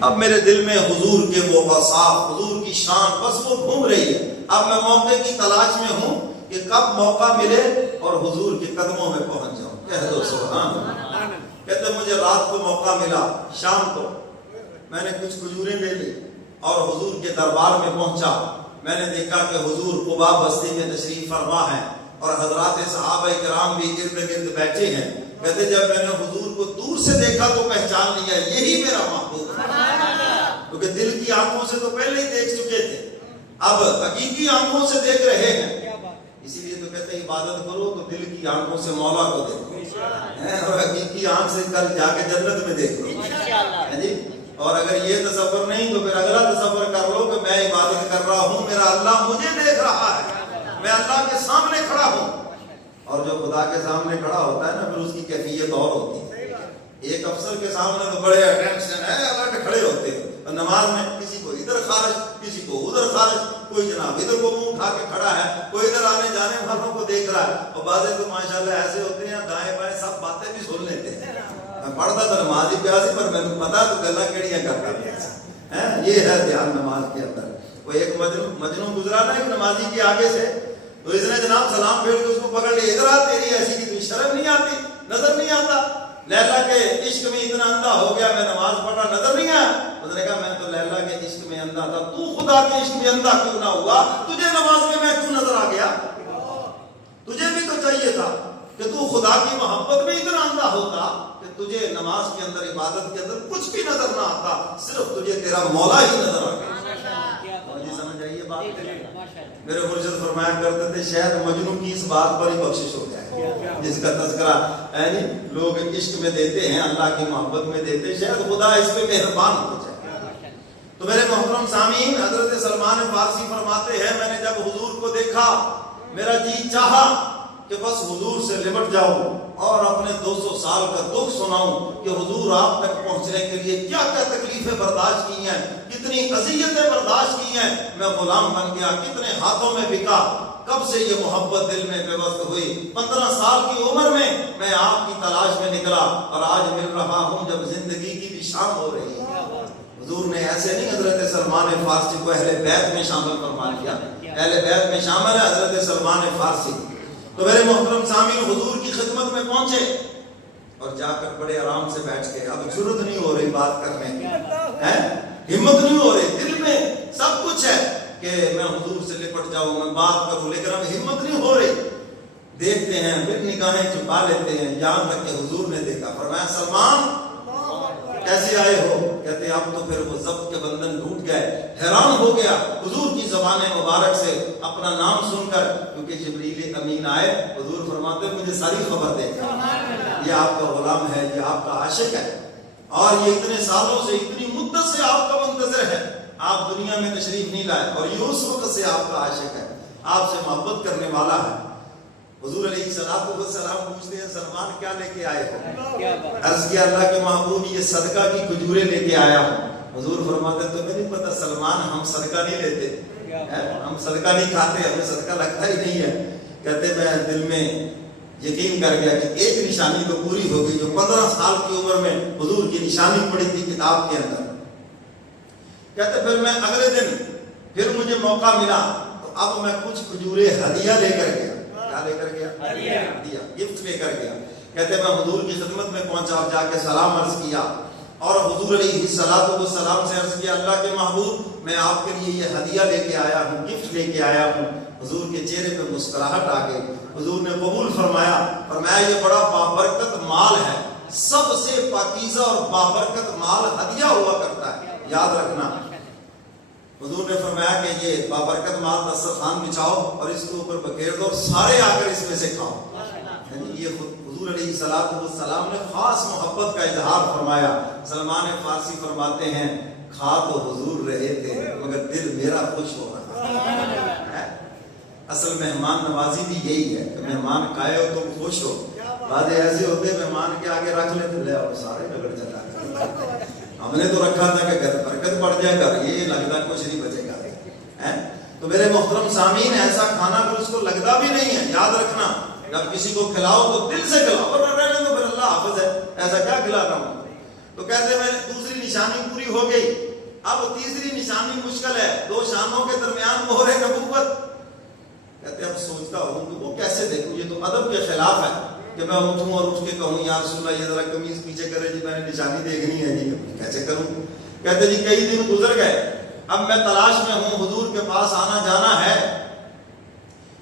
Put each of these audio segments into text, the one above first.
اب میرے دل میں حضور کے وہ اوصاف، حضور کی شان بس وہ گھوم رہی ہے. اب میں موقع کی تلاش میں ہوں کہ کب موقع ملے اور حضور کے قدموں میں پہنچ جاؤں. کہہ دو سبحان اللہ. کہتے مجھے رات کو موقع ملا، شام کو میں نے کچھ کھجوریں لے لی اور حضور کے دربار میں پہنچا. میں نے دیکھا کہ حضور قباء بستی میں تشریف فرما ہے اور حضرات صحابہ کرام بھی ارد گرد بیٹھے ہیں. کہتے جب میں نے حضور کو دور سے دیکھا تو پہچان لیا یہی میرا محبوب ہے، کیونکہ دل کی آنکھوں سے تو پہلے ہی دیکھ چکے تھے، اب حقیقی آنکھوں سے دیکھ رہے ہیں. اسی لیے تو کہتے ہیں عبادت کرو تو دل کی آنکھوں سے مولا کو دیکھو اور حقیقی آنکھ سے کل جا کے جنت میں دیکھو جی. اور اگر یہ تصور نہیں تو پھر اگلا تصور کر لو کہ میں عبادت کر رہا ہوں، میرا اللہ مجھے دیکھ رہا ہے، میں اللہ کے سامنے کھڑا ہوں. اور جو خدا کے سامنے کھڑا ہوتا ہے نا پھر اس کی کیفیت اور ہوتی ہے. ایک افسر کے سامنے تو بڑے اٹینشن ہے، الگ کھڑے ہوتے ہیں. اور نماز میں کسی کو ادھر خارج، کسی کو ادھر خارج، کوئی جناب ادھر کو منہ اٹھا کے کھڑا ہے، کوئی ادھر آنے جانے والوں کو دیکھ رہا ہے. اور بعضے تو ماشاءاللہ ایسے ہوتے ہیں دائیں بائیں سب باتیں بھی سن لیتے ہیں. میں پڑھتا تھا نماز ہی پیاسی پر میں نے پتا تو گلا کیڑیاں کرتا تھا. یہ ہے دھیان نماز کے اندر. وہ ایک مجنون گزرا نا ایک نمازی کے آگے سے، تو اس نے جناب سلام پھیر کے اس کو پکڑ لیا. ادھر آ، تیری ایسی کی تجھے شرم نہیں آتی، نظر نہیں آتا؟ لیلا کے عشق میں اتنا اندھا ہو گیا، میں نماز پڑھا نظر نہیں آیا؟ اس نے کہا میں تو لیلا کے عشق میں اندھا تھا، تو خدا کے عشق میں اندھا کیوں نہ ہوا؟ تجھے نماز میں کیوں نظر آ گیا؟ تجھے بھی تو چاہیے تھا کہ تو خدا کی محبت میں اتنا اندھا ہوتا کہ تجھے نماز کے اندر عبادت کے اندر کچھ بھی نظر نہ آتا، صرف تجھے تیرا مولا ہی نظر آ گیا. سمجھ آئیے بات؟ میرے مرشد فرمایا کرتے تھے شاید مجنوں کی اس بات پر ہی بخشش ہو جائے جس کا تذکرہ لوگ عشق میں دیتے ہیں، اللہ کی محبت میں دیتے ہیں، شاید خدا اس پہ مہربان ہو جائے. تو میرے محترم سامعین، حضرت سلمان فارسی فرماتے ہیں میں نے جب حضور کو دیکھا میرا جی چاہا کہ بس حضور سے لپٹ جاؤں اور اپنے 200 سال کا دکھ سناؤں کہ حضور آپ تک پہنچنے کے لیے کیا کیا تکلیفیں برداشت کی ہیں، کتنی اذیتیں برداشت کی ہیں. میں غلام بن گیا، کتنے ہاتھوں میں بکا. کب سے یہ محبت دل میں پیوست ہوئی؟ 15 سال کی عمر میں میں آپ کی تلاش میں نکلا اور آج مل رہا ہوں جب زندگی کی بھی شام ہو رہی ہے. حضور نے ایسے نہیں حضرت سلمان فارسی کو اہل بیت میں شامل فرما لیا. اہل بیت میں شامل ہے حضرت سلمان فارسی. تو میرے محترم سامعین، حضور کی خدمت میں پہنچے اور جا کر بڑے آرام سے بیٹھ کے، اب ضرورت نہیں ہو رہی بات کرنے کی، ہمت نہیں ہو رہی، دل میں سب کچھ ہے کہ میں حضور سے لپٹ جاؤں، میں بات کروں، لیکن اب ہمت نہیں ہو رہی. دیکھتے ہیں پھر نگاہیں چھپا لیتے ہیں، یہاں تک کہ حضور نے دیکھا. فرمایا سلمان کیسے آئے ہو؟ کہتے اب تو پھر وہ ضبط کے بندھن ٹوٹ گئے. حیران ہو گیا حضور کی زبان مبارک سے اپنا نام سن کر، کیونکہ جبریل امین آئے. حضور فرماتے مجھے ساری خبر دے گا، یہ آپ کا غلام ہے، یہ آپ کا عاشق ہے اور یہ اتنے سالوں سے، اتنی مدت سے آپ کا منتظر ہے. آپ دنیا میں تشریف نہیں لائے اور یہ اس وقت سے آپ کا عاشق ہے، آپ سے محبت کرنے والا ہے. حضور علیہ السلام پوچھتے ہیں سلمان کیا لے کے آئے ہو؟ عرض کیا اللہ کے محبوب یہ صدقہ کی کھجوریں لے کے آیا ہوں. حضور فرماتے ہیں تمہیں نہیں پتا سلمان ہم صدقہ نہیں لیتے، ہم صدقہ نہیں کھاتے، ہمیں صدقہ لگتا ہی نہیں ہے. کہتے میں دل میں یقین کر گیا کہ ایک نشانی تو پوری ہو گئی جو 15 سال کی عمر میں حضور کی نشانی پڑی تھی کتاب کے اندر. کہتے پھر میں اگلے دن پھر مجھے موقع ملا تو اب میں کچھ کھجوریں ہدیہ لے کر گیا. کیا لے کر گیا؟ ہدیہ، گفٹ لے کر گیا. کہتے میں حضور کی خدمت میں پہنچا اور جا کے سلام عرض کیا اور حضور علیہ السلام سے عرض کیا اللہ کے محبوب میں آپ کے لیے یہ ہدیہ لے کے آیا ہوں، گفٹ لے کے آیا ہوں. حضور کے چہرے پہ مسکراہٹ آ گئی. حضور نے قبول فرمایا. فرمایا یہ بڑا بابرکت مال ہے، سب سے پاکیزہ اور بابرکت مال ہدیہ ہوا کرتا ہے، یاد رکھنا. حضور نے فرمایا کہ یہ بابرکت مال دسترخوان بچھاؤ اور اس کے اوپر بکیر دو، سارے آ کر اس میں سے کھاؤ. یہ حضور علیہ السلام نے خاص محبت کا اظہار فرمایا. سلمان فارسی فرماتے ہیں کھا تو حضور رہے تھے مگر دل میرا خوش ہو رہا. اصل مہمان نوازی بھی یہی ہے کہ مہمان کھائے ہو تو خوش ہو. بعض ایسے ہوتے مہمان کے آگے رکھ لیتے لے اور سارے رگڑ چلا کر ہم نے تو رکھا تھا کہ برکت پڑ جائے گا، یہ لگتا کچھ نہیں بچے گا. تو میرے محترم سامعین ایسا کھانا پھر اس کو لگتا بھی نہیں ہے. یاد رکھنا جب کسی کو کھلاؤ تو دل سے کھلاؤ، ورنہ رہنے دو پھر اللہ حافظ ہے ایسا کیا کھلا رہا ہوں. تو کہتے ہیں دوسری نشانی پوری ہو گئی، اب تیسری نشانی مشکل ہے، دو شانوں کے درمیان مہر نبوت۔ کہتے ہیں اب سوچتا ہوں کہ وہ کیسے دیکھوں، یہ تو ادب کے خلاف ہے کہ میں اٹھوں اور اٹھ کے کہوں یا رسول اللہ یہ ذرا قمیض پیچھے کرے جی، میں نے نشانی دیکھنی ہے جی، کیسے کروں؟ کہتے جی کئی دن گزر گئے، اب میں تلاش میں ہوں، حضور کے پاس آنا جانا ہے۔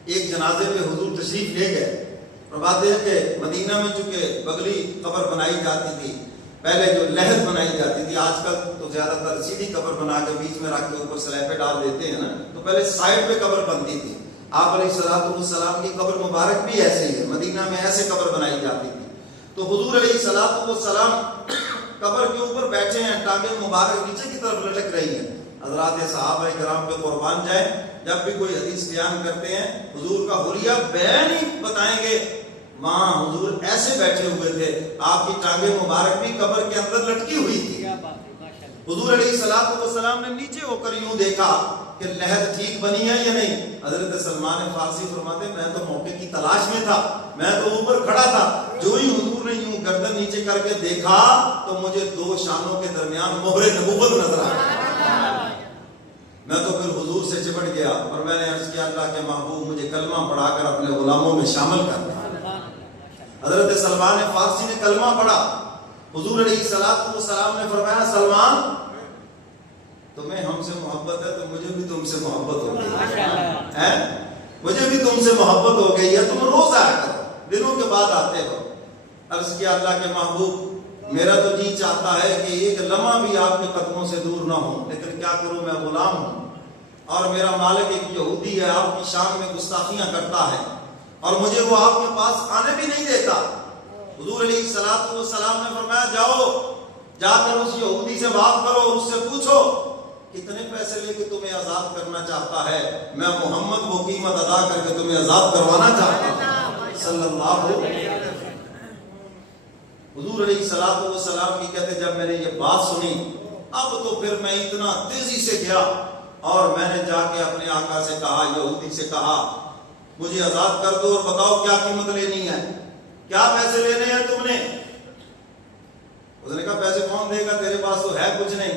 ایک جنازے پہ حضور تشریف لے گئے، اور بات یہ کہ مدینہ میں چونکہ بغلی قبر بنائی جاتی تھی، پہلے جو لہد بنائی جاتی تھی، آج کل تو زیادہ تر سیدھی قبر بنا کے بیچ میں رکھ کے اوپر سلیبے ڈال دیتے ہیں نا، تو پہلے سائڈ پہ قبر بنتی تھی۔ آپ علیہ السلام کی قبر مبارک بھی ایسے ہی ہے، مدینہ میں ایسے قبر بنائی جاتی تھی۔ تو حضور علیہ السلام قبر کے اوپر بیٹھے ہیں، ٹانگیں مبارک نیچے کی طرف لٹک رہی ہیں۔ حضرات صحابہ کرام پہ قربان جائیں، جب بھی کوئی حدیث بیان کرتے ہیں حضور کا حلیہ بیان ہی بتائیں گے، ماں حضور ایسے بیٹھے ہوئے تھے، آپ کی ٹانگیں مبارک بھی قبر کے اندر لٹکی ہوئی تھی۔ حضور علیہ السلام نے نیچے ہو کر یوں دیکھا کہ لہد ٹھیک بنی ہے یا نہیں۔ حضرت سلمان فارسی فرماتے میں تو موقع کی تلاش میں تھا، میں تو اوپر کھڑا تھا، جو ہی حضور نے یوں گردن نیچے کر کے دیکھا تو مجھے دو شانوں کے درمیان مہر نبوت نظر آیا۔ میں تو پھر حضور سے چپٹ گیا اور میں نے عرض کیا اللہ کے محبوب مجھے کلمہ پڑھا کر اپنے غلاموں میں شامل کر دیا۔ حضرت سلمان فارسی نے کلمہ پڑھا، حضور علیہ السلام نے فرمایا سلمان تمہیں ہم سے محبت ہے تو مجھے بھی تم سے محبت ہو گئی ہے، مجھے بھی تم سے محبت ہو گئی ہے، تم روز آیا کرو، دنوں کے بعد آتے ہو۔ عرض کیا اللہ کے محبوب میرا تو جی چاہتا ہے کہ ایک لمحہ بھی آپ کے قدموں سے دور نہ ہوں، لیکن کیا کروں میں غلام ہوں اور میرا مالک ایک یہودی ہے، آپ کی شان میں گستاخیاں کرتا ہے اور مجھے وہ آپ کے پاس آنے بھی نہیں دیتا۔ حضور علیہ السلام نے فرمایا جاؤ جا کر اس یہودی سے بات کرو، اس سے پوچھو کتنے پیسے لے کے تمہیں آزاد کرنا چاہتا ہے، میں محمد وہ قیمت ادا کر کے تمہیں آزاد کروانا چاہتا ہوں صلی اللہ علیہ وسلم۔ حضور علیہ السلام کی کہتے جب میں نے یہ بات سنی اب تو پھر میں اتنا تیزی سے گیا اور میں نے جا کے اپنے آقا سے کہا، یہودی سے کہا مجھے آزاد کر دو اور بتاؤ کیا قیمت لینی ہے، کیا پیسے لینے ہیں تم نے؟ اس نے کہا پیسے کون دے گا، تیرے پاس تو ہے کچھ نہیں۔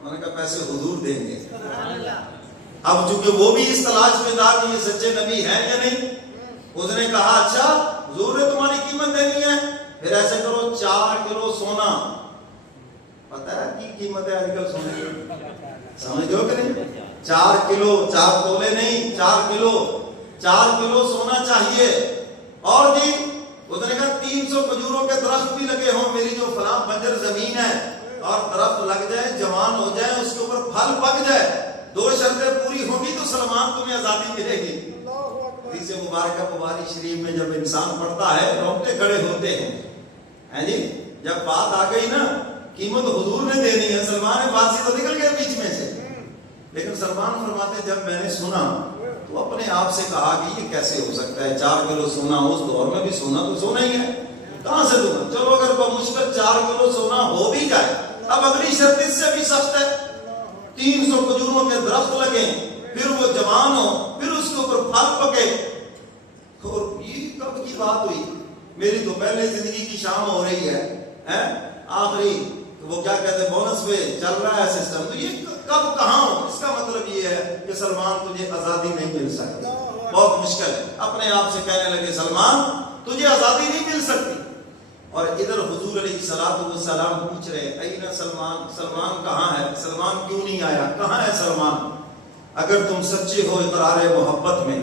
انہوں نے کہا پیسے حضور دیں گے۔ اب چونکہ وہ بھی اس تلاش میں تھا کہ یہ سچے نبی ہیں یا نہیں، اس نے کہا اچھا حضور نے تمہاری قیمت دینی ہے، پھر ایسے کرو 4 کلو سونا، پتہ ہے کی قیمت ہے آج کل سونے کی، سمجھ ہو کہ نہیں؟ 4 کلو، 4 تولے نہیں، 4 کلو سونا چاہیے۔ اور جی اس نے کہا 300 کھجوروں کے درخت بھی لگے ہوں، میری جو فلاں بنجر زمین ہے اور درخت لگ جائے، جوان ہو جائے، اس کے اوپر پھل پک جائے، 2 شرطیں پوری ہوں گی تو سلمان تمہیں آزادی ملے گی۔ حدیث مبارکہ بخاری شریف میں جب انسان پڑھتا ہے رونگٹے کھڑے ہوتے ہیں جی، جب بات آ گئی نا قیمت حضور نے دینی ہے، سلمان فارسی تو نکل گئے بیچ میں سے، لیکن سلمان فرماتے جب میں نے سنا تو اپنے آپ سے کہا کہ یہ کیسے ہو سکتا ہے، 4 کلو سونا، اس دور میں بھی سونا تو سونا ہی ہے، کہاں سے دوں گا؟ چلو اگر بمشکل 4 کلو سونا ہو بھی جائے، اب اگلی شرط اس سے بھی سخت ہے، 300 کھجوروں کے درخت لگے، پھر وہ جوان ہو، پھر اس کے اوپر پھل پکے۔ اور یہ کب کی بات ہوئی؟ میری تو پہلے زندگی کی شام ہو رہی ہے، آخری وہ کیا کہتے ہیں بونس پہ چل رہا ہے سسٹم، تو یہ کب کہاں ہو؟ اس کا مطلب یہ ہے کہ سلمان تجھے آزادی نہیں مل سکتی، بہت مشکل ہے۔ اپنے آپ سے کہنے لگے سلمان تجھے آزادی نہیں مل سکتی۔ اور ادھر حضور علیہ السلام پوچھ رہے این سلمان، سلمان کہاں ہے، سلمان کیوں نہیں آیا، کہاں ہے سلمان؟ اگر تم سچے ہو اقرار محبت میں،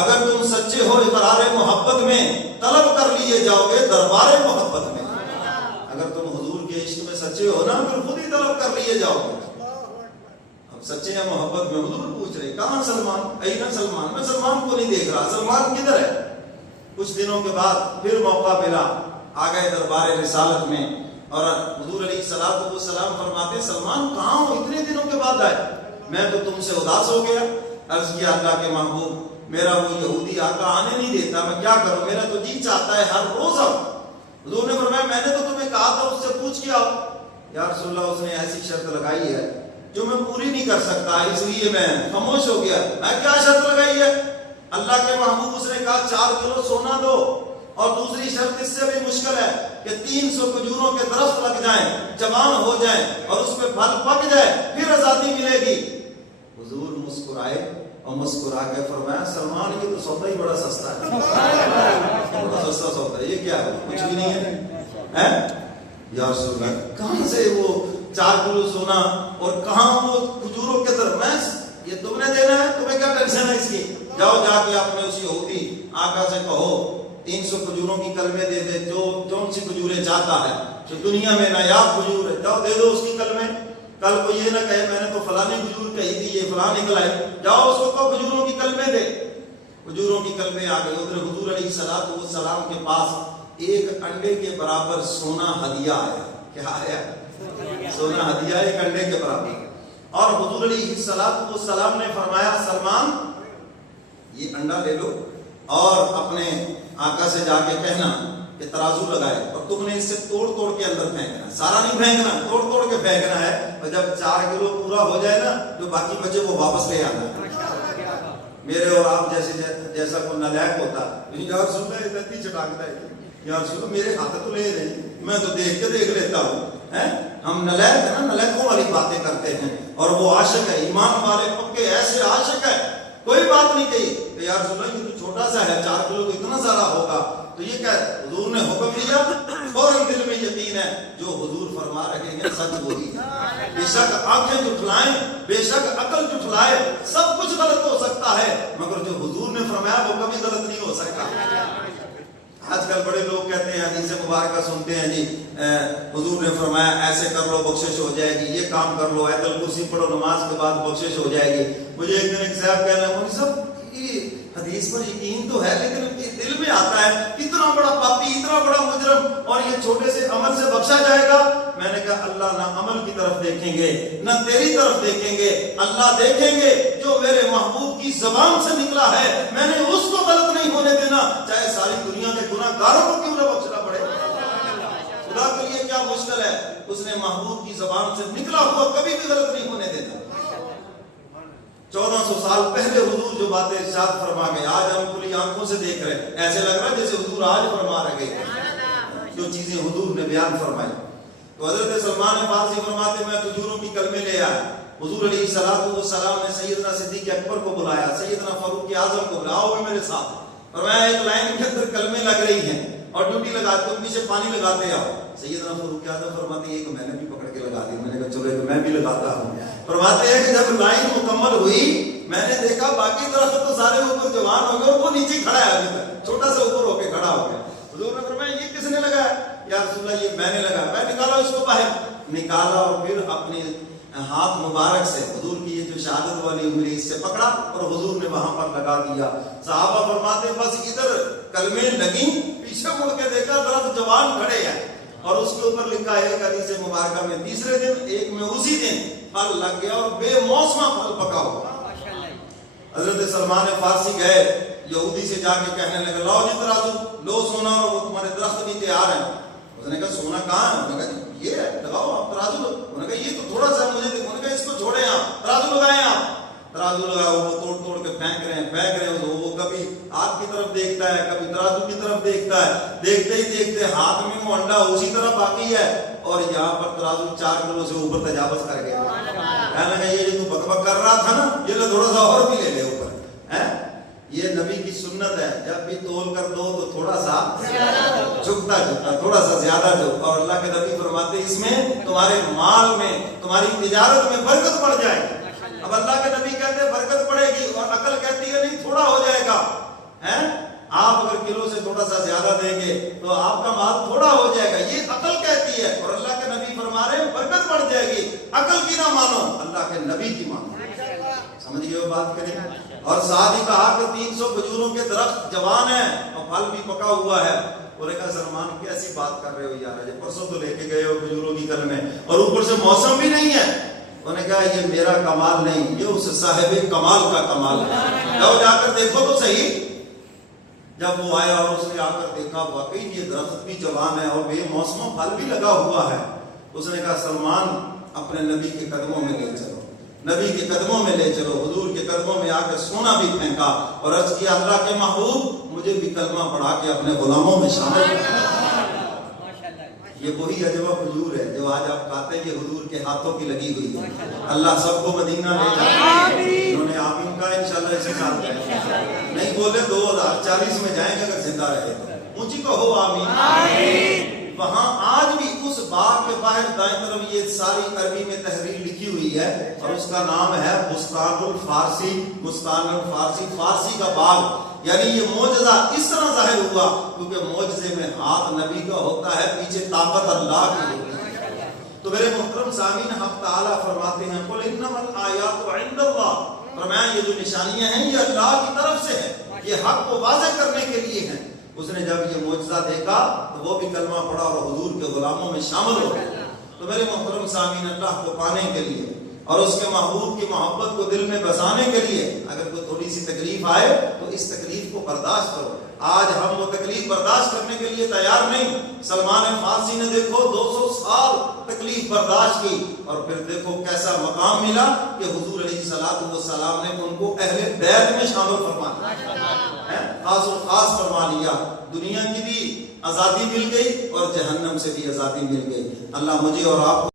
اگر تم سچے ہو اقرار محبت میں، طلب کر لیے جاؤ گے دربار محبت میں۔ اگر تم حضور کے عشق میں سچے ہو نا پھر خود ہی طلب کر لیے جاؤ گے۔ ہم سچے ہیں محبت میں، حضور پوچھ رہے کہاں سلمان، این سلمان، میں سلمان کو نہیں دیکھ رہا، سلمان کدھر ہے؟ کچھ دنوں کے بعد پھر موقع ملا، آ گئے دربار رسالت میں، اور حضور علیہ السلام فرماتے سلمان کہاں ہو، اتنے دنوں کے بعد آئے؟ میں تو تم سے اداس ہو گیا۔ عرض کیا اللہ کے محبوب میرا وہ یہودی آقا آنے نہیں دیتا، میں کیا کروں، میرا تو جی چاہتا ہے ہر روز آؤ۔ حضور نے فرمایا میں نے تو تمہیں کہا تھا اس سے پوچھ کے آؤ۔ یا رسول اللہ اس نے ایسی شرط لگائی ہے جو میں پوری نہیں کر سکتا، اس لیے میں خاموش ہو گیا۔ میں کیا شرط لگائی ہے؟ اللہ کے محبوب اس نے کہا 4 کلو سونا دو، اور دوسری شرط اس سے بھی مشکل ہے، کہ 300 کھجوروں کے درخت لگ جائیں، جوان ہو جائیں اور اس پہ پھل پک جائے، پھر آزادی ملے گی۔ حضور مسکرائے اور مسکرا کے فرمایا سلمان یہ تو سودا ہی بڑا سستا ہے، بڑا سستا سودا ہے، یہ کیا ہے؟ کچھ بھی نہیں ہے۔ یا رسول اللہ کہاں سے وہ 4 کلو سونا اور کہاں وہ کھجوروں کے درمیان، یہ تم نے دینا ہے، تمہیں کیا ٹینشن ہے اس کی؟ جاؤ جا کے اپنے اس یہودی آقا سے کہو 300 کھجوروں کی کلمے دے دے، جو جون سی کھجوریں چاہتا ہے، جو دنیا میں نایاب کھجور ہے، جاؤ دے دو اس کی کلمے۔ کل کو یہ نہ کہے میں نے تو فلانی کھجور کہی تھی، یہ فلاں نکلا ہے، جاؤ اس کو کہو کھجوروں کی کلمے دے۔ کھجوروں کی کلمے آ گئے۔ ادھر حضور علیہ السلام کے پاس ایک انڈے کے برابر سونا ہدیہ آیا۔ کیا آیا؟ سونا ہدیہ ایک انڈے کے برابر۔ اور حضور علیہ السلام نے فرمایا سلمان یہ انڈا لے لو اور اپنے آقا سے جا کے کہنا کہ ترازو لگائے، اور تم نے اس سے توڑ توڑ کے اندر پھینکنا، سارا نہیں پھینکنا، توڑ توڑ کے پھینکنا ہے، اور جب 4 کلو پورا ہو جائے نا جو باقی بچے وہ واپس لے آنا ہے۔ میرے اور آپ جیسا کوئی نالائق ہوتا یا رسول اللہ اتنی چٹاکتا ہے، یا رسول اللہ میرے ہاتھ تو لے دیں، میں تو دیکھ لیتا ہوں۔ ہم نالائق ہیں نا، نالائقوں والی باتیں کرتے ہیں، اور وہ عاشق ہے، ایمان والے پکے ایسے عاشق ہے، کوئی بات نہیں کہی کہ یا رسول اللہ یہ تو چھوٹا سا ہے، 4 کلو تو اتنا سارا ہوگا، تو یہ کیا حضور نے حکم دیا، فوراً دل میں یقین ہے جو حضور فرما رہے ہیں سچ وہی ہے۔ بے شک آنکھیں جھٹلائیں، بے شک عقل جھٹلائے، سب کچھ غلط ہو سکتا ہے، مگر جو حضور نے فرمایا وہ کبھی غلط نہیں ہو سکتا۔ آج کل بڑے لوگ کہتے ہیں حدیث مبارکہ سنتے ہیں جی حضور نے فرمایا ایسے کر لو بخشش ہو جائے گی، یہ کام کر لو، آیت الکرسی پڑھو نماز کے بعد بخشش ہو جائے گی۔ مجھے ایک دن ایک صاحب کہنا مولوی صاحب یہ حدیث پر یقین تو ہے لیکن دل میں آتا ہے اتنا بڑا پاپی، اتنا بڑا مجرم، اور یہ چھوٹے سے عمل سے بخشا جائے گا؟ میں نے کہا اللہ نہ عمل کی طرف دیکھیں گے نہ تیری طرف دیکھیں گے، اللہ دیکھیں گے جو میرے محبوب کی زبان سے نکلا ہے، میں نے اس کو غلط نہیں ہونے دینا، چاہے ساری دنیا کے گناہ گاروں کو کیوں نہ بخشنا پڑے۔ خدا کے لیے کیا مشکل ہے، اس نے محبوب کی زبان سے نکلا ہوا کبھی بھی غلط نہیں ہونے دیتا۔ 1400 سال پہلے حضور جو باتیں ارشاد فرما گئے آج ہم کھلی آنکھوں سے دیکھ رہے ہیں، ایسے لگ رہا ہے جیسے حضور آج فرما رہے جو چیزیں حضور نے بیان فرمائی۔ تو حضرت سلمان فارسی فرماتے میں کھجوروں کی کلمے لے آیا، حضور علیہ السلام نے سیدنا صدیق اکبر کو بلایا، سیدنا فاروق اعظم کو بلایا، وہ میرے ساتھ، فرمایا ایک لائن کے اندر کلمے لگ رہی ہیں اور ڈیوٹی لگاتے ہو، پیچھے پانی لگاتے آؤ۔ سیدنا فاروق اعظم فرماتے ہیں ایک میں نے بھی پکڑ کے لگا دی، میں نے کہا چلو ایک میں بھی لگاتا ہوں۔ فرماتے ہیں کہ جب لائن مکمل ہوئی میں نے دیکھا باقی درخت تو سارے اوپر جوان ہو گئے اور وہ نیچے کھڑا ہے، ابھی تک چھوٹا سا اوپر ہو کے کھڑا ہو گیا۔ حضور نے فرمایا یہ کس نے لگایا؟ یا رسول اللہ یہ میں نے لگایا۔ میں نکالا اس کو باہر، نکالا اور پھر اپنے ہاتھ مبارک سے حضور کی یہ جو شہادت والی انگلی اس سے پکڑا اور حضور نے وہاں پر لگا دیا۔ صحابہ فرماتے بس ادھر کلمے لگیں، پیچھے مڑ کے دیکھا درخت جوان کھڑے ہیں اور اس کے اوپر لکھا ہے حدیث مبارکہ میں تیسرے دن ایک میں اسی دن پھل لگ گیا اور بے موسمہ پھل پکا ہوا۔ حضرت سلمان فارسی گئے یہودی سے جا کے کہنے لگے لاؤ جی ترازو، لو سونا اور وہ تمہارے درخت بھی تیار ہیں۔ اس نے کہا سونا کہاں ہے؟ انہوں نے کہا یہ ہے، لگاؤ آپ ترازو لو۔ انہوں نے کہا یہ تو تھوڑا سا مجھے دیکھو۔ انہوں نے کہا اس کو چھوڑیں آپ، ترازو لگائیں آپ۔ ترازو لگا، وہ توڑ توڑ کے پھینک رہے ہیں، وہ کبھی ہاتھ کی طرف دیکھتا ہے کبھی ترازو کی طرف دیکھتا ہے، دیکھتے ہی دیکھتے ہاتھ میں وہ انڈا اسی طرح باقی ہے اور یہاں پر ترازو 4 کلو سے اوپر تجاوز کر گیا۔ کہنے لگا یہ جو تو بک بک کر رہا تھا نا یہ لو تھوڑا سا اور بھی لے لے اوپر۔ یہ نبی کی سنت ہے، جب بھی تول کر دو تو تھوڑا سا جھکتا تھوڑا سا زیادہ جھک، اور اللہ کے نبی فرماتے اس میں تمہارے مال میں تمہاری تجارت میں برکت پڑ جائے گی۔ اب اللہ کے نبی کہتے ہیں برکت پڑے گی اور عقل کہتی ہے نہیں تھوڑا ہو جائے گا۔ آپ اگر کلو سے تھوڑا سا زیادہ دیں گے تو آپ کا مال تھوڑا ہو جائے گا، یہ عقل کہتی ہے، اور اللہ کے نبی فرما رہے ہیں برکت پڑ جائے گی۔ عقل کی نہ مانو، اللہ کے نبی کی مانو۔ سمجھ گئے وہ بات کریں؟ اور ساتھ ہی کہا کہ 300 کھجوروں کے درخت جوان ہیں اور پھل بھی پکا ہوا ہے۔ اور ایک سلمان کیسی بات کر رہے ہو یار، پرسوں تو لے کے گئے ہو کھجوروں کی کلمیں اور اوپر سے موسم بھی نہیں ہے۔ انہوں نے کہا یہ میرا کمال نہیں، یہ اس صاحب کمال کا کمال ہے، جاؤ جا کر دیکھو تو صحیح۔ جب وہ آیا اور اس نے آ کر دیکھا واقعی یہ درخت بھی جوان ہے اور بے موسم پھل بھی لگا ہوا ہے۔ اس نے کہا سلمان اپنے نبی کے قدموں میں لے چلو، نبی کے قدموں میں لے چلو۔ حضور کے قدموں میں آ کے سونا بھی پھینکا اور عرض کیا اللہ کے محبوب مجھے بھی کلمہ پڑھا کے اپنے غلاموں میں شامل کر۔ یہ وہی عجبہ کھجور ہے جو آج آپ کھاتے ہیں، یہ حضور کے ہاتھوں کی لگی ہوئی ہے۔ اللہ سب کو مدینہ لے جائے، انہوں نے آمین کہا انشاءاللہ اسی سال جائیں، نہیں بولے 2040 میں جائیں گے اگر زندہ رہے تو، اونچی کہو آمین۔ وہاں آج بھی اس باغ کے باہر دائیں طرف یہ ساری عربی میں تحریر لکھی ہوئی ہے اور اس کا نام ہے بستان الفارسی، بستان الفارسی، فارسی کا باغ۔ یعنی یہ معجزہ اس طرح ظاہر ہوا کیونکہ معجزے میں ہاتھ نبی کا ہوتا ہے، پیچھے طاقت اللہ کی ہوتی ہے۔ تو میرے محترم سامعین، حق تعالیٰ فرماتے ہیں قل انما الآیات عند اللہ، فرمایا یہ جو نشانیاں ہیں یہ اللہ کی طرف سے ہیں، یہ حق کو واضح کرنے کے لیے ہیں۔ اس نے جب یہ معجزہ دیکھا تو وہ بھی کلمہ پڑھا اور حضور کے غلاموں میں شامل ہو گیا۔ تو میرے محترم سامعین، اللہ کو پانے کے لیے اور اس کے محبوب کی محبت کو دل میں بسانے کے لیے اگر کوئی تھوڑی سی تکلیف آئے تو اس تکلیف کو برداشت کرو۔ آج ہم وہ تکلیف برداشت کرنے کے لیے تیار نہیں۔ سلمان فارسی نے دیکھو 200 سال تکلیف برداشت کی اور پھر دیکھو کیسا مقام ملا کہ حضور علیہ السلام نے ان کو اہل بیت میں شامل فرما دیا، خاص و خاص فرما لیا۔ دنیا کی بھی آزادی مل گئی اور جہنم سے بھی آزادی مل گئی۔ اللہ مجھے اور آپ